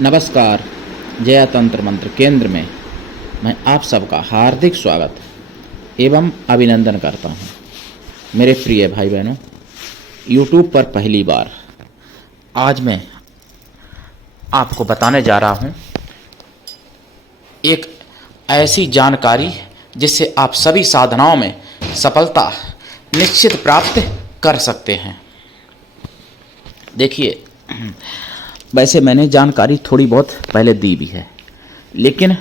नमस्कार। जया तंत्र मंत्र केंद्र में मैं आप सबका हार्दिक स्वागत एवं अभिनंदन करता हूं। मेरे प्रिय भाई बहनों, YouTube पर पहली बार आज मैं आपको बताने जा रहा हूं एक ऐसी जानकारी जिससे आप सभी साधनाओं में सफलता निश्चित प्राप्त कर सकते हैं। देखिए, वैसे मैंने जानकारी थोड़ी बहुत पहले दी भी है, लेकिन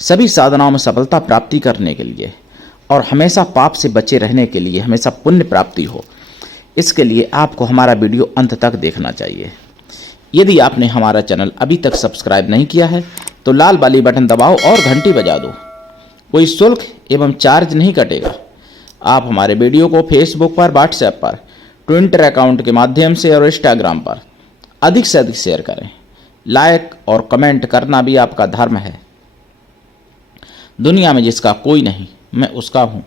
सभी साधनाओं में सफलता प्राप्ति करने के लिए और हमेशा पाप से बचे रहने के लिए, हमेशा पुण्य प्राप्ति हो, इसके लिए आपको हमारा वीडियो अंत तक देखना चाहिए। यदि आपने हमारा चैनल अभी तक सब्सक्राइब नहीं किया है तो लाल वाली बटन दबाओ और घंटी बजा दो। कोई शुल्क एवं चार्ज नहीं कटेगा। आप हमारे वीडियो को फेसबुक पर, व्हाट्सएप पर, ट्विटर अकाउंट के माध्यम से और इंस्टाग्राम पर अधिक से अधिक शेयर करें। लाइक और कमेंट करना भी आपका धर्म है। दुनिया में जिसका कोई नहीं, मैं उसका हूं।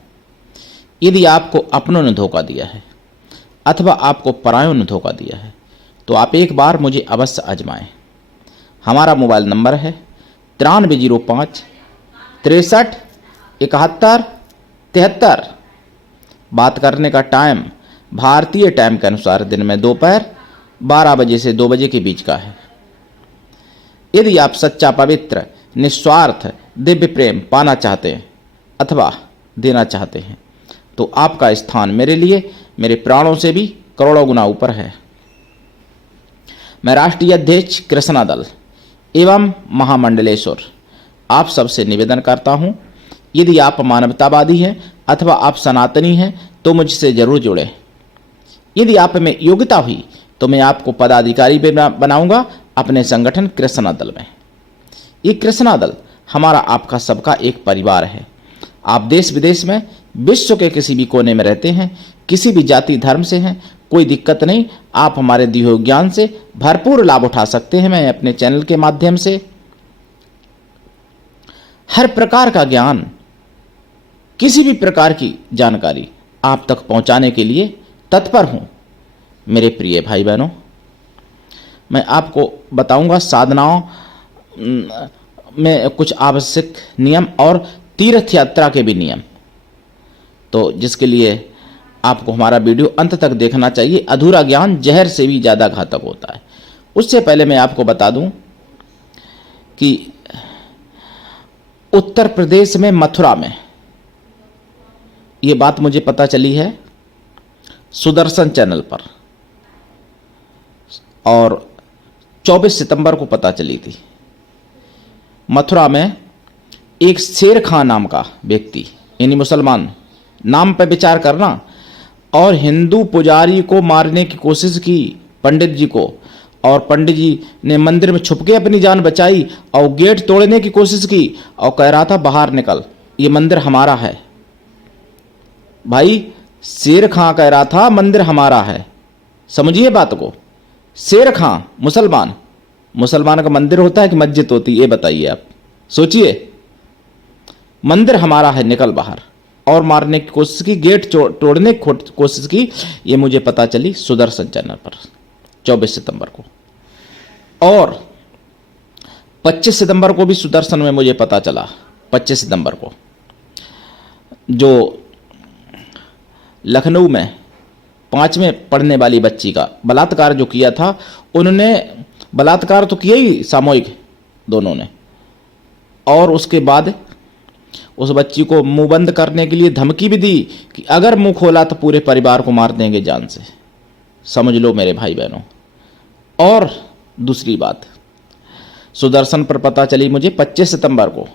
यदि आपको अपनों ने धोखा दिया है अथवा आपको परायों ने धोखा दिया है तो आप एक बार मुझे अवश्य आजमाएं। हमारा मोबाइल नंबर है 9305 63 71 73। बात करने का टाइम भारतीय टाइम के अनुसार दिन में दोपहर 12 बजे से 2 बजे के बीच का है। यदि आप सच्चा, पवित्र, निस्वार्थ दिव्य प्रेम पाना चाहते हैं अथवा देना चाहते हैं तो आपका स्थान मेरे लिए मेरे प्राणों से भी करोड़ों गुना ऊपर है। मैं राष्ट्रीय अध्यक्ष कृष्णा दल एवं महामंडलेश्वर आप सबसे निवेदन करता हूं, यदि आप मानवतावादी हैं अथवा आप सनातनी हैं तो मुझसे जरूर जुड़े। यदि आप में योग्यता हुई तो मैं आपको पदाधिकारी बनाऊंगा अपने संगठन कृष्णा दल में। ये कृष्णा दल हमारा आपका सबका एक परिवार है। आप देश विदेश में, विश्व के किसी भी कोने में रहते हैं, किसी भी जाति धर्म से हैं, कोई दिक्कत नहीं। आप हमारे दिए हुए ज्ञान से भरपूर लाभ उठा सकते हैं। मैं अपने चैनल के माध्यम से हर प्रकार का ज्ञान, किसी भी प्रकार की जानकारी आप तक पहुंचाने के लिए तत्पर हूं। मेरे प्रिय भाई बहनों, मैं आपको बताऊंगा साधनाओं में कुछ आवश्यक नियम और तीर्थ यात्रा के भी नियम, तो जिसके लिए आपको हमारा वीडियो अंत तक देखना चाहिए। अधूरा ज्ञान जहर से भी ज़्यादा घातक होता है। उससे पहले मैं आपको बता दूं कि उत्तर प्रदेश में मथुरा में ये बात मुझे पता चली है सुदर्शन चैनल पर, और 24 सितंबर को पता चली थी। मथुरा में एक शेर खां नाम का व्यक्ति, यानी मुसलमान, नाम पर विचार करना, और हिंदू पुजारी को मारने की कोशिश की, पंडित जी को, और पंडित जी ने मंदिर में छुप के अपनी जान बचाई और गेट तोड़ने की कोशिश की और कह रहा था बाहर निकल, ये मंदिर हमारा है। भाई, शेर खां कह रहा था मंदिर हमारा है। समझिए बात को। शेर खां मुसलमान का मंदिर होता है कि मस्जिद होती है, ये बताइए आप। सोचिए, मंदिर हमारा है, निकल बाहर, और मारने की कोशिश की, गेट तोड़ने की कोशिश की। ये मुझे पता चली सुदर्शन चैनल पर 24 सितंबर को, और 25 सितंबर को भी सुदर्शन में मुझे पता चला। 25 सितंबर को जो लखनऊ में 5वें पढ़ने वाली बच्ची का बलात्कार जो किया था, उन्होंने बलात्कार तो किया ही सामूहिक दोनों ने, और उसके बाद उस बच्ची को मुंह बंद करने के लिए धमकी भी दी कि अगर मुंह खोला तो पूरे परिवार को मार देंगे जान से। समझ लो मेरे भाई बहनों। और दूसरी बात सुदर्शन पर पता चली मुझे 25 सितंबर को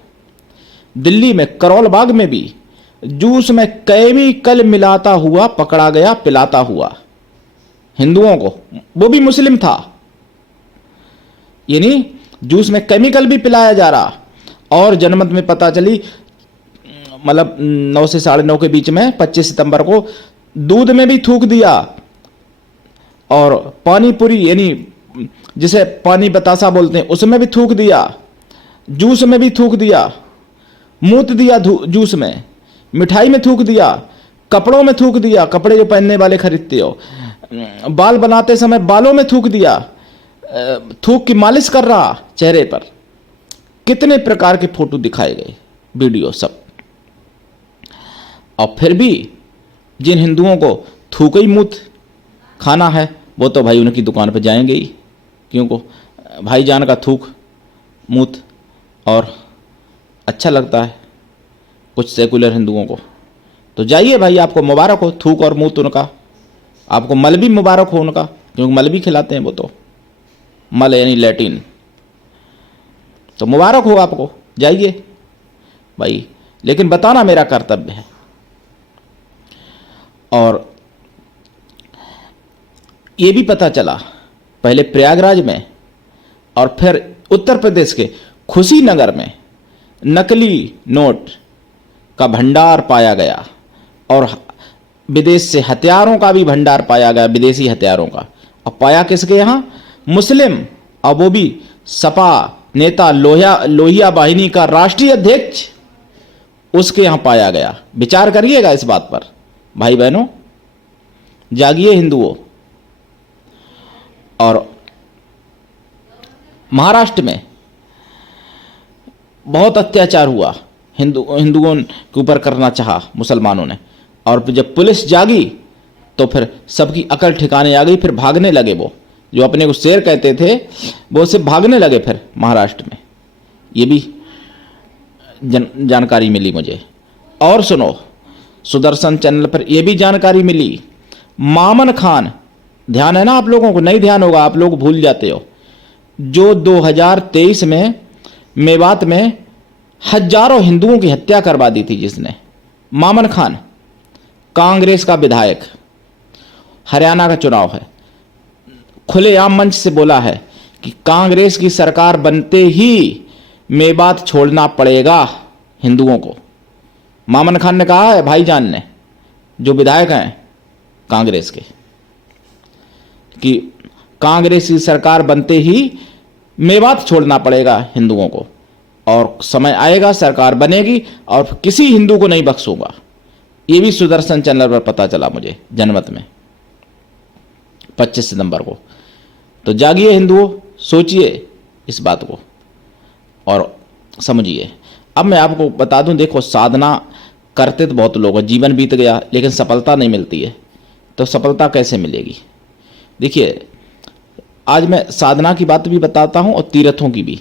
दिल्ली में करोल बाग में भी जूस में केमिकल मिलाता हुआ पकड़ा गया, पिलाता हुआ हिंदुओं को, वो भी मुस्लिम था। यानी जूस में केमिकल भी पिलाया जा रहा। और जनमत में पता चली, मतलब 9 से 9:30 के बीच में 25 सितंबर को दूध में भी थूक दिया, और पानी पूरी, यानी जिसे पानी बतासा बोलते हैं, उसमें भी थूक दिया, जूस में भी थूक दिया, मूत दिया जूस में, मिठाई में थूक दिया, कपड़ों में थूक दिया, कपड़े जो पहनने वाले खरीदते हो, बाल बनाते समय बालों में थूक दिया, थूक की मालिश कर रहा चेहरे पर। कितने प्रकार के फोटो दिखाए गए, वीडियो सब। और फिर भी जिन हिंदुओं को थूक ही मूत खाना है वो तो भाई उनकी दुकान पर जाएंगे ही, क्योंकि भाईजान का थूक मूत और अच्छा लगता है कुछ सेकुलर हिंदुओं को। तो जाइए भाई, आपको मुबारक हो थूक और मूत उनका, आपको मल भी मुबारक हो उनका, क्योंकि मल भी खिलाते हैं वो तो, मल यानी लैटिन। तो मुबारक हो आपको, जाइए भाई, लेकिन बताना मेरा कर्तव्य है। और ये भी पता चला पहले प्रयागराज में और फिर उत्तर प्रदेश के खुशीनगर में नकली नोट का भंडार पाया गया और विदेश से हथियारों का भी भंडार पाया गया, विदेशी हथियारों का। और पाया किसके यहाँ? मुस्लिम, और वो भी सपा नेता लोहिया वाहिनी का राष्ट्रीय अध्यक्ष, उसके यहाँ पाया गया। विचार करिएगा इस बात पर भाई बहनों, जागिए हिंदुओं। और महाराष्ट्र में बहुत अत्याचार हुआ, हिंदुओं के ऊपर करना चाहा मुसलमानों ने, और जब पुलिस जागी तो फिर सबकी अकल ठिकाने आ गई, फिर भागने लगे। वो जो अपने को शेर कहते थे वो सिर्फ भागने लगे फिर महाराष्ट्र में। ये भी जानकारी मिली मुझे। और सुनो, सुदर्शन चैनल पर यह भी जानकारी मिली, मामन खान, ध्यान है ना आप लोगों को? नहीं ध्यान होगा, आप लोग भूल जाते हो, जो 2023 में मेवात में हजारों हिंदुओं की हत्या करवा दी थी जिसने, मामन खान, कांग्रेस का विधायक, हरियाणा का चुनाव है, खुलेआम मंच से बोला है कि कांग्रेस की सरकार बनते ही मेवात छोड़ना पड़ेगा हिंदुओं को। मामन खान ने कहा है, भाईजान ने, जो विधायक हैं कांग्रेस के, कि कांग्रेस की सरकार बनते ही मेवात छोड़ना पड़ेगा हिंदुओं को, और समय आएगा सरकार बनेगी और किसी हिंदू को नहीं बख्शूंगा। ये भी सुदर्शन चैनल पर पता चला मुझे जनमत में 25 सितंबर को। तो जागिए हिंदुओं, सोचिए इस बात को और समझिए। अब मैं आपको बता दूं, देखो, साधना करते तो बहुत लोग हैं, जीवन बीत गया लेकिन सफलता नहीं मिलती है, तो सफलता कैसे मिलेगी? देखिए, आज मैं साधना की बात भी बताता हूं और तीर्थों की भी।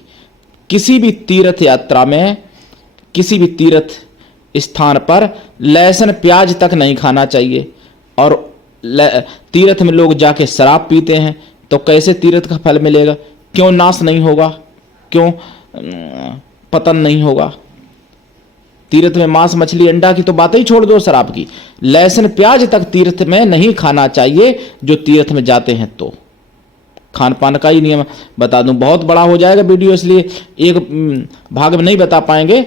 किसी भी तीर्थ यात्रा में, किसी भी तीर्थ स्थान पर लहसुन प्याज तक नहीं खाना चाहिए। और तीर्थ में लोग जाके शराब पीते हैं, तो कैसे तीर्थ का फल मिलेगा? क्यों नाश नहीं होगा? क्यों पतन नहीं होगा? तीर्थ में मांस मछली अंडा की तो बात ही छोड़ दो, शराब की, लहसुन प्याज तक तीर्थ में नहीं खाना चाहिए जो तीर्थ में जाते हैं। तो खान पान का ही नियम बता दूं, बहुत बड़ा हो जाएगा वीडियो, इसलिए एक भाग में नहीं बता पाएंगे।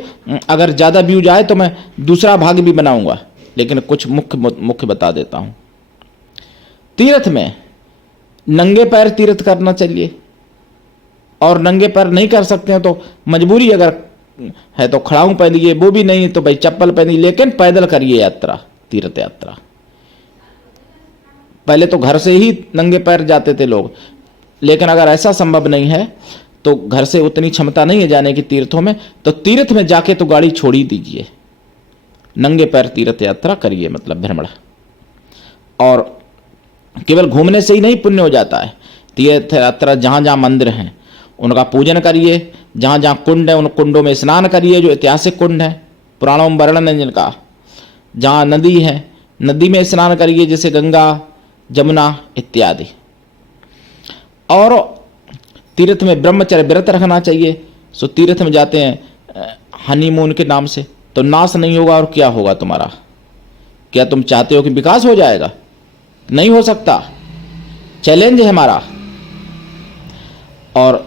अगर ज़्यादा व्यूज आए तो मैं दूसरा भाग भी बनाऊंगा, लेकिन कुछ मुख्य बता देता हूं। तीर्थ में नंगे पैर तीर्थ करना चाहिए, और नंगे पैर नहीं कर सकते हैं तो मजबूरी अगर है तो खड़ाऊं पहनिए, वो भी नहीं तो भाई चप्पल पहनिए, लेकिन पैदल करिए यात्रा, तीर्थ यात्रा। पहले तो घर से ही नंगे पैर जाते थे लोग, लेकिन अगर ऐसा संभव नहीं है तो घर से उतनी क्षमता नहीं है जाने की तीर्थों में, तो तीर्थ में जाके तो गाड़ी छोड़ ही दीजिए, नंगे पैर तीर्थ यात्रा करिए, मतलब भ्रमण। और केवल घूमने से ही नहीं पुण्य हो जाता है। तीर्थ यात्रा जहाँ जहाँ मंदिर हैं उनका पूजन करिए, जहाँ जहाँ कुंड है उन कुंडों में स्नान करिए, जो ऐतिहासिक कुंड है, पुराणों में वर्णन है जिनका। जहाँ नदी है, नदी में स्नान करिए, जैसे गंगा, जमुना इत्यादि। और तीर्थ में ब्रह्मचर्य व्रत रखना चाहिए। सो तीर्थ में जाते हैं हनीमून के नाम से, तो नाश नहीं होगा और क्या होगा तुम्हारा? क्या तुम चाहते हो कि विकास हो जाएगा? नहीं हो सकता, चैलेंज है हमारा। और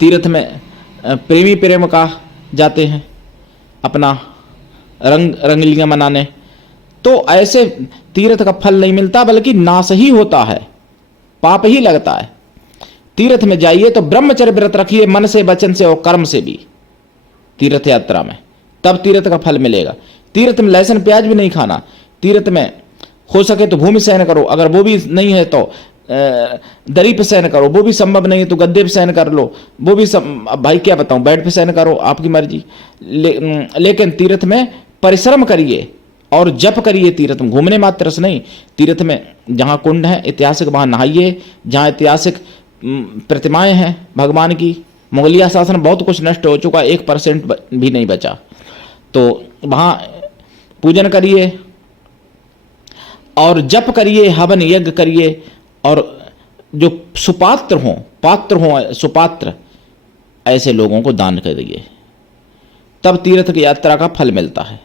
तीर्थ में प्रेमी प्रेम का जाते हैं अपना रंगलियां मनाने, तो ऐसे तीर्थ का फल नहीं मिलता, बल्कि नाश ही होता है, पाप ही लगता है। तीर्थ में जाइए तो ब्रह्मचर्य व्रत रखिए, मन से, वचन से और कर्म से भी, तीर्थ यात्रा में, तब तीर्थ का फल मिलेगा। तीर्थ में लहसुन प्याज भी नहीं खाना। तीर्थ में हो सके तो भूमि शयन करो, अगर वो भी नहीं है तो दरी पे शयन करो, वो भी संभव नहीं है तो गद्दे पे शयन कर लो, वो भी अब भाई क्या बताऊं, बेड पे शयन करो, आपकी मर्जी। लेकिन तीर्थ में परिश्रम करिए और जप करिए। तीर्थ में घूमने मात्र से नहीं, तीर्थ में जहाँ कुंड है ऐतिहासिक वहाँ नहाइए, जहाँ ऐतिहासिक प्रतिमाएं हैं भगवान की। मुगलिया शासन बहुत कुछ नष्ट हो चुका, 1% भी नहीं बचा, तो वहाँ पूजन करिए और जप करिए, हवन यज्ञ करिए, और जो सुपात्र हों, पात्र हों सुपात्र, ऐसे लोगों को दान करिए, तब तीर्थ की यात्रा का फल मिलता है।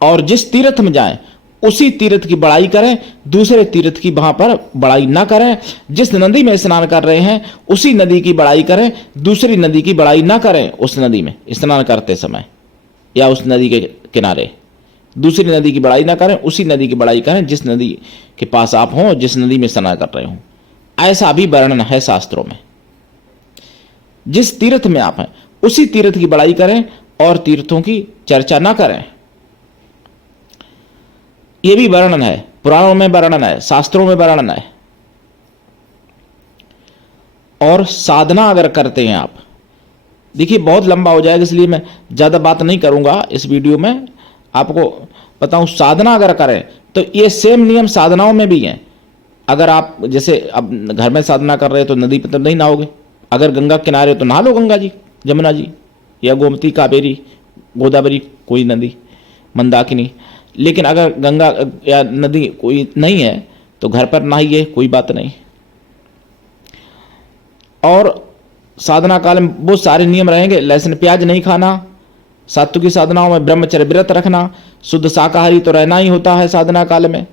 और जिस तीर्थ में जाएं उसी तीर्थ की बड़ाई करें, दूसरे तीर्थ की वहां पर बड़ाई ना करें। जिस नदी में स्नान कर रहे हैं उसी नदी की बड़ाई करें, दूसरी नदी की बड़ाई ना करें। उस नदी में स्नान करते समय या उस नदी के किनारे दूसरी नदी की बड़ाई ना करें, उसी नदी की बड़ाई करें जिस नदी के पास आप हों, जिस नदी में स्नान कर रहे हों। ऐसा भी वर्णन है शास्त्रों में। जिस तीर्थ में आप हैं उसी तीर्थ की बड़ाई करें और तीर्थों की चर्चा ना करें। यह भी वर्णन है, पुराणों में वर्णन है, शास्त्रों में वर्णन है। और साधना अगर करते हैं आप, देखिए बहुत लंबा हो जाएगा इसलिए मैं ज्यादा बात नहीं करूंगा इस वीडियो में। आपको बताऊं, साधना अगर करें तो ये सेम नियम साधनाओं में भी हैं। अगर आप जैसे अब घर में साधना कर रहे हो तो नदी पर तो नहीं नहाओगे, अगर गंगा किनारे हो तो नहा लो गंगा जी, जमुना जी, या गोमती, कावेरी, गोदावरी, कोई नदी, मंदाकिनी। लेकिन अगर गंगा या नदी कोई नहीं है तो घर पर नहाइए, कोई बात नहीं। और साधना काल में बहुत सारे नियम रहेंगे, लहसुन प्याज नहीं खाना, सात्विकी साधनाओं में ब्रह्मचर्य व्रत रखना, शुद्ध शाकाहारी तो रहना ही होता है साधना काल में,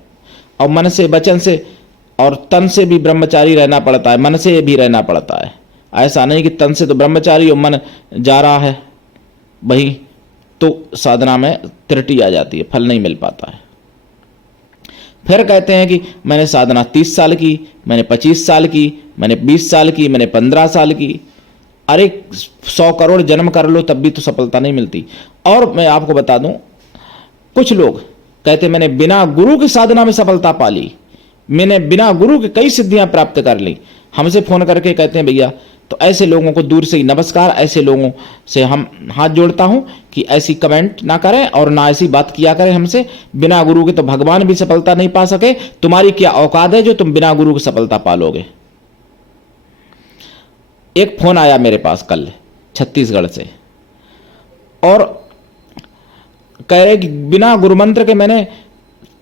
और मन से, वचन से और तन से भी ब्रह्मचारी रहना पड़ता है, मन से भी रहना पड़ता है। ऐसा नहीं कि तन से तो ब्रह्मचारी और मन जा रहा है वही, तो साधना में त्रुटि आ जाती है, फल नहीं मिल पाता है। फिर कहते हैं कि मैंने साधना 30 साल की, मैंने 25 साल की, मैंने 20 साल की, मैंने 15 साल की। अरे 100 करोड़ जन्म कर लो तब भी तो सफलता नहीं मिलती। और मैं आपको बता दूं, कुछ लोग कहते मैंने बिना गुरु की साधना में सफलता पा ली, मैंने बिना गुरु के कई सिद्धियां प्राप्त कर ली। हमसे फोन करके कहते हैं भैया, तो ऐसे लोगों को दूर से ही नमस्कार, ऐसे लोगों से हम हाथ जोड़ता हूं कि ऐसी कमेंट ना करें और ना ऐसी बात किया करें हमसे। बिना गुरु के तो भगवान भी सफलता नहीं पा सके, तुम्हारी क्या औकात है जो तुम बिना गुरु की सफलता पालोगे। एक फोन आया मेरे पास कल छत्तीसगढ़ से, और कह रहे कि बिना गुरु मंत्र के मैंने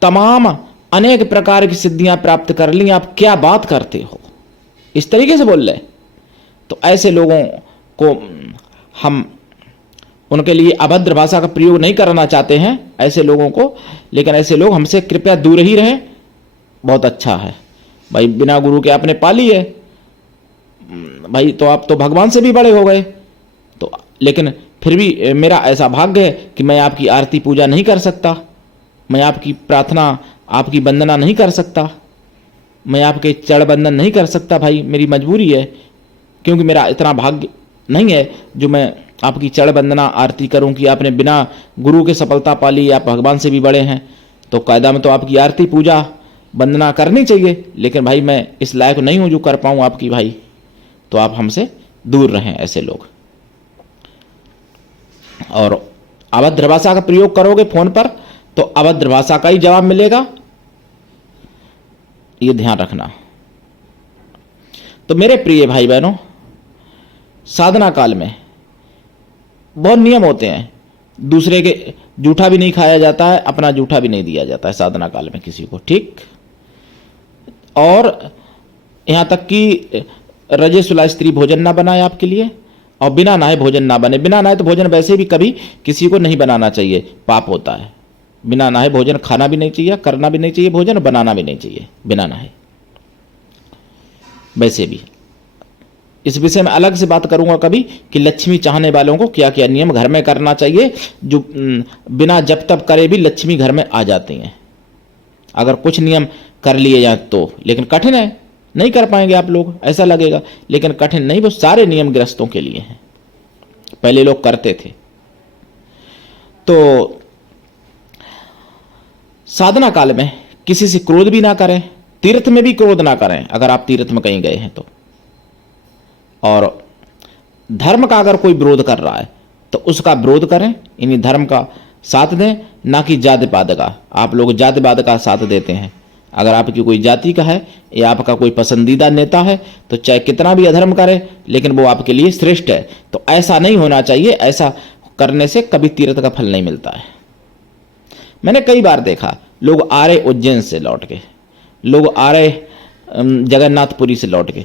तमाम अनेक प्रकार की सिद्धियां प्राप्त कर ली, आप क्या बात करते हो, इस तरीके से बोल रहे। तो ऐसे लोगों को हम उनके लिए अभद्र भाषा का प्रयोग नहीं करना चाहते हैं ऐसे लोगों को, लेकिन ऐसे लोग हमसे कृपया दूर ही रहें, बहुत अच्छा है भाई। बिना गुरु के आपने पाली है भाई, तो आप तो भगवान से भी बड़े हो गए। तो लेकिन फिर भी मेरा ऐसा भाग्य है कि मैं आपकी आरती पूजा नहीं कर सकता, मैं आपकी प्रार्थना, आपकी वंदना नहीं कर सकता, मैं आपके चरण बंदन नहीं कर सकता भाई, मेरी मजबूरी है, क्योंकि मेरा इतना भाग्य नहीं है जो मैं आपकी चरण वंदना आरती करूं कि आपने बिना गुरु के सफलता पाली, आप भगवान से भी बड़े हैं। तो कायदा में तो आपकी आरती पूजा वंदना करनी चाहिए, लेकिन भाई मैं इस लायक नहीं हूं जो कर पाऊं आपकी भाई, तो आप हमसे दूर रहें ऐसे लोग। और अभद्र भाषा का प्रयोग करोगे फोन पर तो अभद्र भाषा का ही जवाब मिलेगा, ये ध्यान रखना। तो मेरे प्रिय भाई बहनों, साधना काल में बहुत नियम होते हैं। दूसरे के जूठा भी नहीं खाया जाता है, अपना जूठा भी नहीं दिया जाता है साधना काल में किसी को, ठीक। और यहां तक कि रजस्वला स्त्री भोजन ना बनाए आपके लिए, और बिना नहाए भोजन ना बने। बिना नहाए तो भोजन वैसे भी कभी किसी को नहीं बनाना चाहिए, पाप होता है। बिना नहाए भोजन खाना भी नहीं चाहिए, करना भी नहीं चाहिए भोजन, बनाना भी नहीं चाहिए बिना नहाए। वैसे भी इस विषय में अलग से बात करूंगा कभी कि लक्ष्मी चाहने वालों को क्या क्या नियम घर में करना चाहिए, जो बिना जप तप करे भी लक्ष्मी घर में आ जाती हैं अगर कुछ नियम कर लिए जाए तो। लेकिन कठिन है, नहीं कर पाएंगे आप लोग, ऐसा लगेगा, लेकिन कठिन नहीं, वो सारे नियम गृहस्थों के लिए हैं, पहले लोग करते थे। तो साधना काल में किसी से क्रोध भी ना करें, तीर्थ में भी क्रोध ना करें अगर आप तीर्थ में कहीं गए हैं तो। और धर्म का अगर कोई विरोध कर रहा है तो उसका विरोध करें, यानी धर्म का साथ दें, ना कि जातिवाद का। आप लोग जातिवाद का साथ देते हैं। अगर आपकी कोई जाति का है या आपका कोई पसंदीदा नेता है तो चाहे कितना भी अधर्म करे लेकिन वो आपके लिए श्रेष्ठ है, तो ऐसा नहीं होना चाहिए। ऐसा करने से कभी तीर्थ का फल नहीं मिलता है। मैंने कई बार देखा, लोग आ रहे उज्जैन से लौट के, लोग आ रहे जगन्नाथपुरी से लौट के,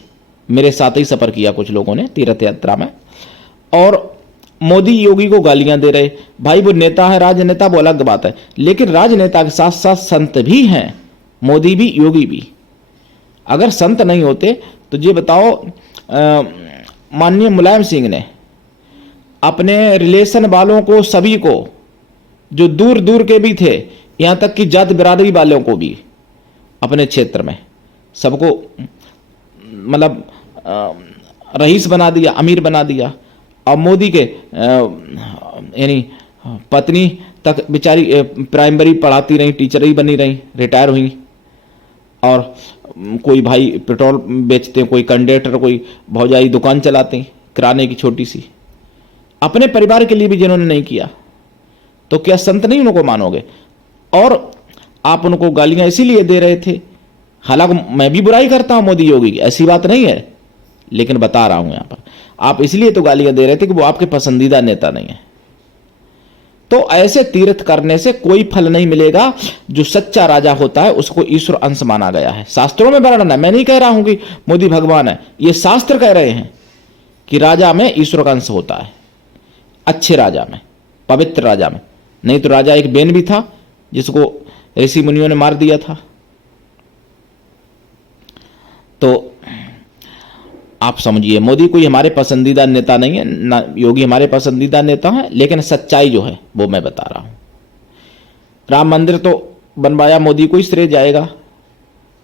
मेरे साथ ही सफर किया कुछ लोगों ने तीर्थ यात्रा में, और मोदी योगी को गालियां दे रहे। भाई वो नेता है, राजनेता, वो अलग बात है, लेकिन राजनेता के साथ साथ संत भी हैं, मोदी भी योगी भी। अगर संत नहीं होते तो ये बताओ, माननीय मुलायम सिंह ने अपने रिलेशन वालों को, सभी को, जो दूर दूर के भी थे, यहाँ तक कि जात बिरादरी वालों को भी अपने क्षेत्र में सबको मतलब रईस बना दिया, अमीर बना दिया। और मोदी के यानी पत्नी तक बेचारी प्राइमरी पढ़ाती रही, टीचर ही बनी रही, रिटायर हुई। और कोई भाई पेट्रोल बेचते, कोई कंडक्टर, कोई भौजाई दुकान चलाते किराने की छोटी सी, अपने परिवार के लिए भी जिन्होंने नहीं किया, तो क्या संत नहीं उनको मानोगे? और आप उनको गालियां इसीलिए दे रहे थे। हालांकि मैं भी बुराई करता हूं मोदी योगी की, ऐसी बात नहीं है, लेकिन बता रहा हूं यहां पर, आप इसलिए तो गालियां दे रहे थे कि वो आपके पसंदीदा नेता नहीं है। तो ऐसे तीर्थ करने से कोई फल नहीं मिलेगा। जो सच्चा राजा होता है उसको ईश्वर अंश माना गया है, शास्त्रों में वर्णन है। मैं नहीं कह रहा हूं कि मोदी भगवान है, ये शास्त्र कह रहे हैं कि राजा में ईश्वर का अंश होता है, अच्छे राजा में, पवित्र राजा में। नहीं तो राजा एक बेन भी था जिसको ऋषि मुनियों ने मार दिया था। तो आप समझिए, मोदी कोई हमारे पसंदीदा नेता नहीं है, ना योगी हमारे पसंदीदा नेता है, लेकिन सच्चाई जो है वो मैं बता रहा हूं। राम मंदिर तो बनवाया, मोदी को ही श्रेय जाएगा।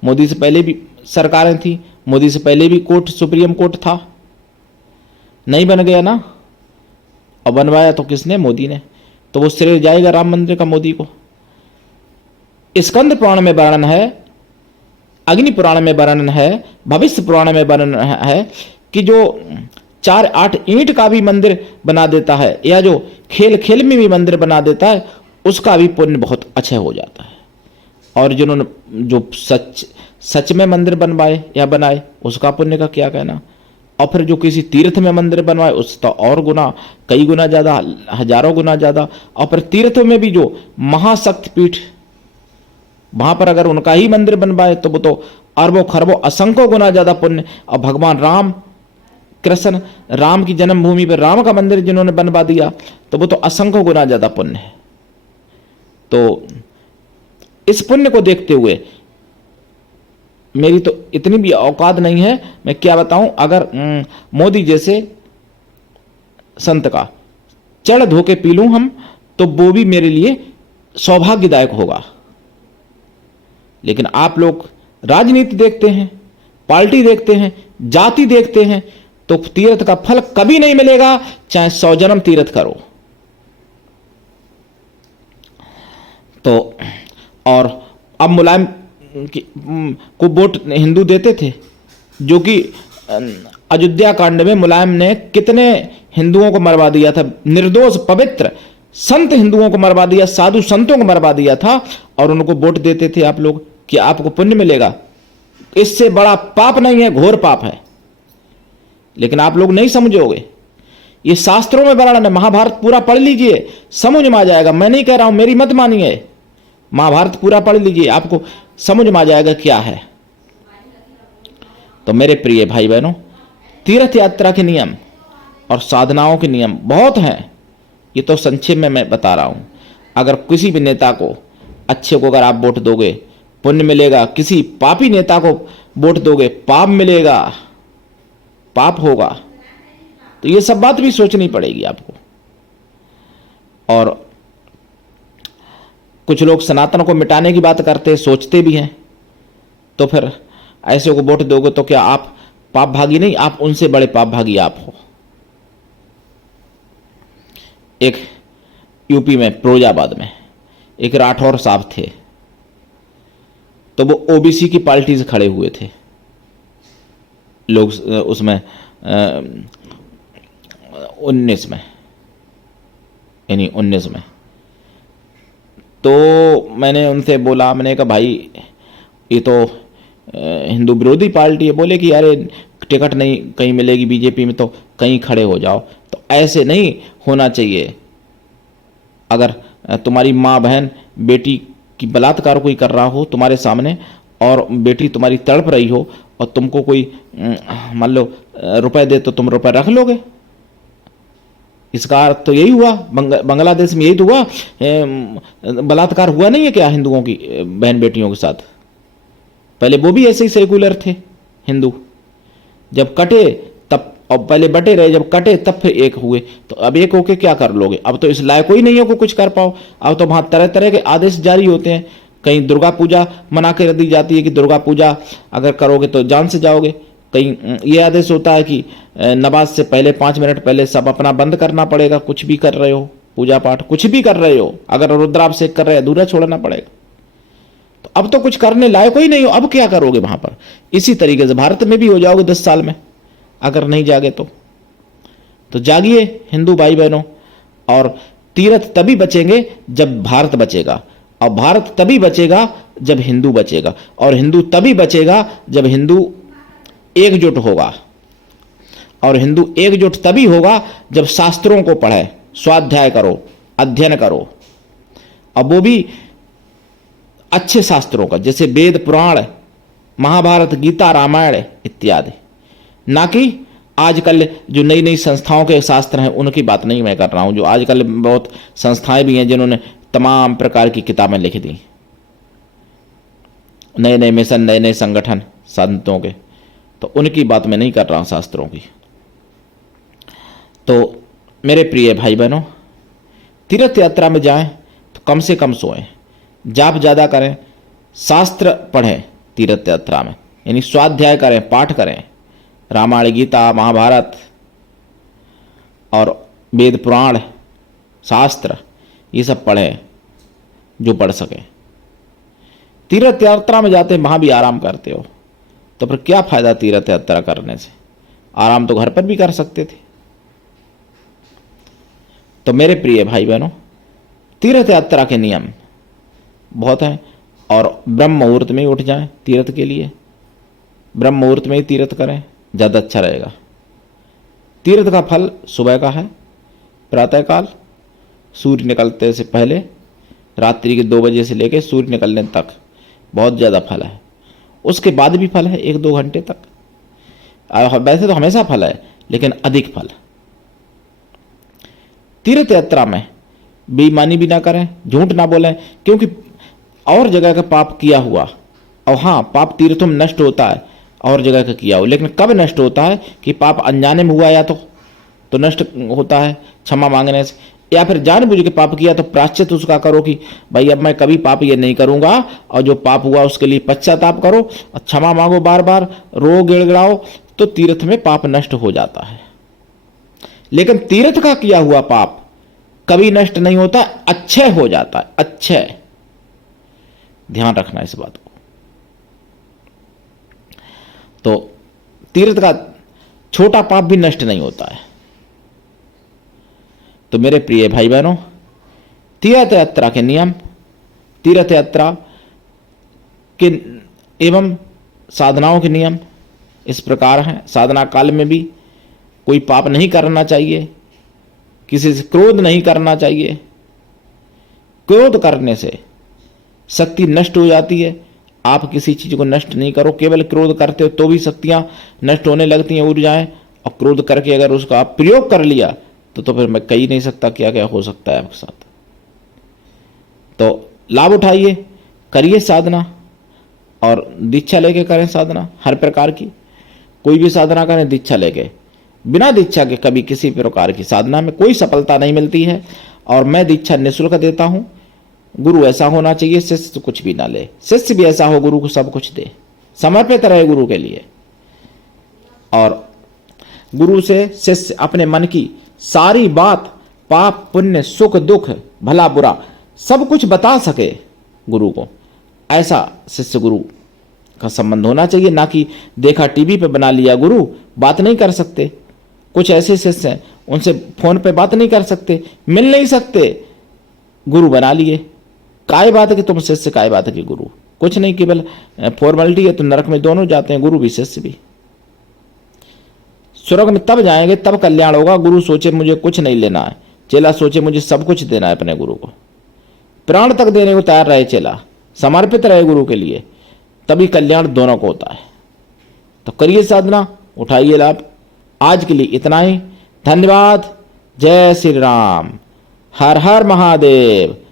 मोदी से पहले भी सरकारें थी, मोदी से पहले भी कोर्ट, सुप्रीम कोर्ट था, नहीं बन गया ना, और बनवाया तो किसने? मोदी ने। तो वो श्रेय जाएगा राम मंदिर का मोदी को। स्कंद पुराण में वर्णन है, अग्नि पुराण में वर्णन है, भविष्य पुराण में वर्णन है कि जो 4-8 ईंट का भी मंदिर बना देता है, या जो खेल खेल में भी मंदिर बना देता है, उसका भी पुण्य बहुत अच्छा हो जाता है। और जिन्होंने जो सच में मंदिर बनवाए या बनाए, उसका पुण्य का क्या कहना। और फिर जो किसी तीर्थ में मंदिर बनवाए, उसका और गुना, कई गुना ज्यादा, हजारों गुना ज्यादा। और फिर तीर्थ में भी जो महाशक्तिपीठ, वहां पर अगर उनका ही मंदिर बनवाए तो वो तो अरबों खरबों असंख्यों गुना ज्यादा पुण्य। और भगवान राम, कृष्ण राम की जन्मभूमि पर राम का मंदिर जिन्होंने बनवा दिया तो वो तो असंख्यों गुना ज्यादा पुण्य है। तो इस पुण्य को देखते हुए, मेरी तो इतनी भी औकात नहीं है, मैं क्या बताऊं, अगर मोदी जैसे संत का चढ़ धो के पी लूं हम, तो वो भी मेरे लिए सौभाग्यदायक होगा। लेकिन आप लोग राजनीति देखते हैं, पार्टी देखते हैं, जाति देखते हैं, तो तीर्थ का फल कभी नहीं मिलेगा, चाहे 100 जन्म तीर्थ करो। तो और अब मुलायम को वोट हिंदू देते थे, जो कि अयोध्या कांड में मुलायम ने कितने हिंदुओं को मरवा दिया था, निर्दोष पवित्र संत हिंदुओं को मरवा दिया, साधु संतों को मरवा दिया था, और उनको वोट देते थे आप लोग कि आपको पुण्य मिलेगा। इससे बड़ा पाप नहीं है, घोर पाप है। लेकिन आप लोग नहीं समझोगे, ये शास्त्रों में वर्णन है। महाभारत पूरा पढ़ लीजिए, समझ में आ जाएगा। मैं नहीं कह रहा हूं, मेरी मत मानिए, महाभारत पूरा पढ़ लीजिए, आपको समझ में आ जाएगा क्या है। तो मेरे प्रिय भाई बहनों, तीर्थ यात्रा के नियम और साधनाओं के नियम बहुत हैं। ये तो संक्षेप में मैं बता रहा हूं। अगर किसी भी नेता को, अच्छे को अगर आप वोट दोगे, पुण्य मिलेगा। किसी पापी नेता को वोट दोगे, पाप मिलेगा, पाप होगा। तो ये सब बात भी सोचनी पड़ेगी आपको। और कुछ लोग सनातन को मिटाने की बात करते हैं, सोचते भी हैं। तो फिर ऐसे को वोट दोगे तो क्या आप पाप भागी नहीं, आप उनसे बड़े पाप भागी आप हो। एक यूपी में फिरोजाबाद में एक राठौर साहब थे, तो वो ओबीसी की पार्टी से खड़े हुए थे लोग उसमें 19 में, यानी 19 में। तो मैंने उनसे बोला, मैंने कहा भाई ये तो हिंदू विरोधी पार्टी है। बोले कि अरे टिकट नहीं कहीं मिलेगी बीजेपी में तो कहीं खड़े हो जाओ। तो ऐसे नहीं होना चाहिए। अगर तुम्हारी माँ बहन बेटी की बलात्कार कोई कर रहा हो तुम्हारे सामने और बेटी तुम्हारी तड़प रही हो और तुमको कोई मान लो रुपए दे तो तुम रुपए रख लोगे? इसका अर्थ तो यही हुआ, बांग्लादेश में यही तो हुआ। बलात्कार हुआ नहीं है क्या हिंदुओं की बहन बेटियों के साथ? पहले वो भी ऐसे ही सेकुलर थे हिंदू, जब कटे तब, और पहले बटे रहे, जब कटे तब फिर एक हुए। तो अब एक होके क्या कर लोगे? अब तो इस लायक कोई नहीं हो को कुछ कर पाओ। अब तो वहां तरह तरह के आदेश जारी होते हैं। कहीं दुर्गा पूजा मना के दी जाती है कि दुर्गा पूजा अगर करोगे तो जान से जाओगे। कहीं ये आदेश होता है कि नमाज से पहले 5 मिनट पहले सब अपना बंद करना पड़ेगा। कुछ भी कर रहे हो, पूजा पाठ कुछ भी कर रहे हो, अगर रुद्राभिषेक कर रहे हो अधूरा छोड़ना पड़ेगा। तो अब तो कुछ करने लायक ही नहीं हो, अब क्या करोगे वहां पर? इसी तरीके से भारत में भी हो जाओगे 10 साल में अगर नहीं जागे तो जागिए हिंदू भाई बहनों। और तीर्थ तभी बचेंगे जब भारत बचेगा, और भारत तभी बचेगा जब हिंदू बचेगा, और हिंदू तभी बचेगा जब हिंदू एकजुट होगा। और हिंदू एकजुट तभी होगा जब शास्त्रों को पढ़े, स्वाध्याय करो, अध्ययन करो, अब वो भी अच्छे शास्त्रों का, जैसे वेद पुराण, महाभारत, गीता, रामायण इत्यादि। ना कि आजकल जो नई नई संस्थाओं के शास्त्र हैं उनकी बात नहीं मैं कर रहा हूं। जो आजकल बहुत संस्थाएं भी हैं जिन्होंने तमाम प्रकार की किताबें लिख दी, नए नए मिशन, नए नए संगठन संतों के, तो उनकी बात मैं नहीं कर रहा हूं, शास्त्रों की। तो मेरे प्रिय भाई बहनों, तीर्थ यात्रा में जाएं तो कम से कम सोएं, जाप ज़्यादा करें, शास्त्र पढ़ें तीर्थ यात्रा में, यानी स्वाध्याय करें, पाठ करें, रामायण, गीता, महाभारत और वेद पुराण, शास्त्र, ये सब पढ़ें जो पढ़ सकें। तीर्थ यात्रा में जाते वहाँ भी आराम करते हो तो फिर क्या फायदा तीर्थ यात्रा करने से? आराम तो घर पर भी कर सकते थे। तो मेरे प्रिय भाई बहनों, तीर्थ यात्रा के नियम बहुत हैं, और ब्रह्म मुहूर्त में ही उठ जाएं तीर्थ के लिए, ब्रह्म मुहूर्त में ही तीर्थ करें, ज़्यादा अच्छा रहेगा। तीर्थ का फल सुबह का है, प्रातःकाल, सूर्य निकलते से पहले, रात्रि के 2 बजे से लेकर सूर्य निकलने तक बहुत ज़्यादा फल है। उसके बाद भी फल है 1-2 घंटे तक। वैसे तो हमेशा फल है, लेकिन अधिक फल। तीर्थ यात्रा में बेईमानी भी ना करें, झूठ ना बोलें, क्योंकि और जगह का पाप किया हुआ, और हाँ पाप तीर्थों में नष्ट होता है और जगह का किया हुआ, लेकिन कब नष्ट होता है कि पाप अनजाने में हुआ या तो नष्ट होता है क्षमा मांगने से, या फिर जानबूझ के पाप किया तो प्रायश्चित उसका करो कि भाई अब मैं कभी पाप ये नहीं करूंगा, और जो पाप हुआ उसके लिए पश्चाताप करो और क्षमा मांगो, बार बार रो गिड़गिड़ाओ, तो तीर्थ में पाप नष्ट हो जाता है। लेकिन तीर्थ का किया हुआ पाप कभी नष्ट नहीं होता, अच्छे हो जाता है, अच्छे। ध्यान रखना इस बात को। तो तीर्थ का छोटा पाप भी नष्ट नहीं होता है। तो मेरे प्रिय भाई बहनों, तीर्थ यात्रा के नियम, तीर्थ यात्रा के एवं साधनाओं के नियम इस प्रकार हैं। साधना काल में भी कोई पाप नहीं करना चाहिए, किसी से क्रोध नहीं करना चाहिए। क्रोध करने से शक्ति नष्ट हो जाती है। आप किसी चीज को नष्ट नहीं करो, केवल क्रोध करते हो तो भी शक्तियां नष्ट होने लगती हैं, ऊर्जाएं। और क्रोध करके अगर उसका आप प्रयोग कर लिया तो फिर मैं कह ही नहीं सकता क्या क्या हो सकता है आपके साथ। तो लाभ उठाइए, करिए साधना, और दीक्षा लेके करें साधना हर प्रकार की। कोई भी साधना करें दीक्षा लेके, बिना दीक्षा के कभी किसी प्रकार की साधना में कोई सफलता नहीं मिलती है। और मैं दीक्षा निःशुल्क देता हूं। गुरु ऐसा होना चाहिए शिष्य तो कुछ भी ना ले, शिष्य भी ऐसा हो गुरु को सब कुछ दे, समर्पित रहे गुरु के लिए। और गुरु से शिष्य अपने मन की सारी बात, पाप पुण्य, सुख दुख, भला बुरा सब कुछ बता सके गुरु को, ऐसा शिष्य गुरु का संबंध होना चाहिए, ना कि देखा टीवी पे बना लिया गुरु, बात नहीं कर सकते। कुछ ऐसे शिष्य हैं उनसे फोन पे बात नहीं कर सकते, मिल नहीं सकते, गुरु बना लिए। काय बात है कि तुम शिष्य, काय बात है कि गुरु, कुछ नहीं, केवल फॉर्मेलिटी है। तो नरक में दोनों जाते हैं, गुरु भी शिष्य भी। स्वर्ग में तब जाएंगे तब कल्याण होगा, गुरु सोचे मुझे कुछ नहीं लेना है, चेला सोचे मुझे सब कुछ देना है अपने गुरु को, प्राण तक देने को तैयार रहे चेला, समर्पित रहे गुरु के लिए, तभी कल्याण दोनों को होता है। तो करिए साधना, उठाइए लाभ। आज के लिए इतना ही, धन्यवाद। जय श्री राम। हर हर महादेव।